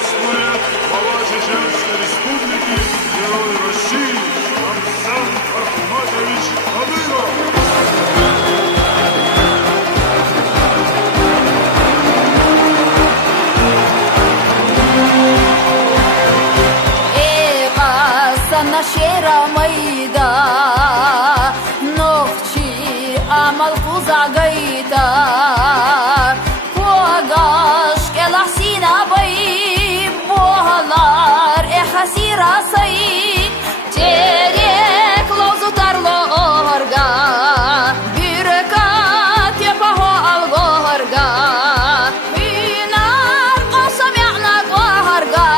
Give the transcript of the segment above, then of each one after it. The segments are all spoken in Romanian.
здравствует глава Чеченской Республики, герой России Рамзан Ахматович Кадыров. Nashera maida nochi amal kuzagaita kogash kelasina bay bohalar ehasira say terek lozutarlo orga birkat yapaho algorga binar qasam yana gorga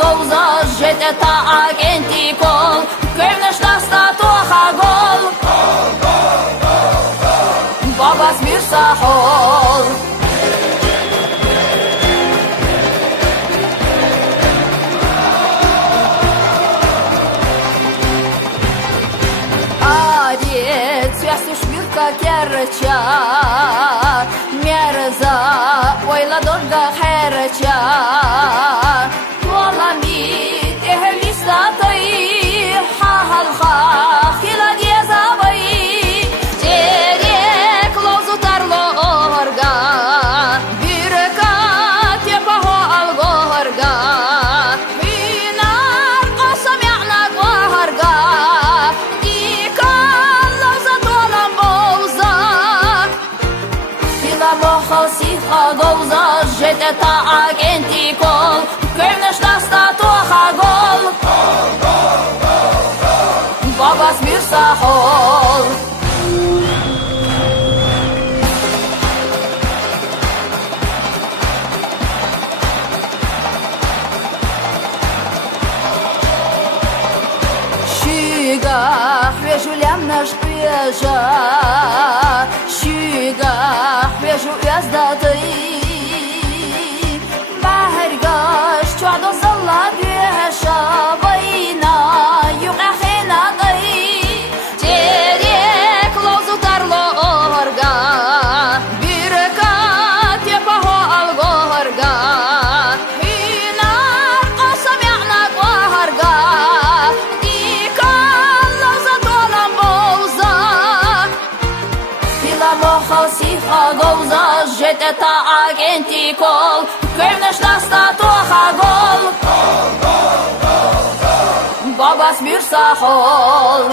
Goza jete ta agenti kol Kërnësh ta statoha gol Babas mirë sa hol Adje цвясу шмирка керча Мерза ойла дорга херча Ламит эхлистатай хахалха хиладе забай терек лозутарло орга биркат япаho алгорга минар qasam yana gorga dikal lozatolam bouza hila bohosi gouza jete ta agenti kol Kërnësh ta statoha gol Babas mirë sa hol Shyga hweshu lem në shpjesha Shyga hweshu jazda të Çado zalla güheşa bayna yuqahina qay terek lozutarlo orga birkat yapaho algorga minar qasam yana gorga dikal lozatolam bouza hila bohosi gouza jete ta agenti kol Kërnësh ta statoha gol Babas mirë sa hol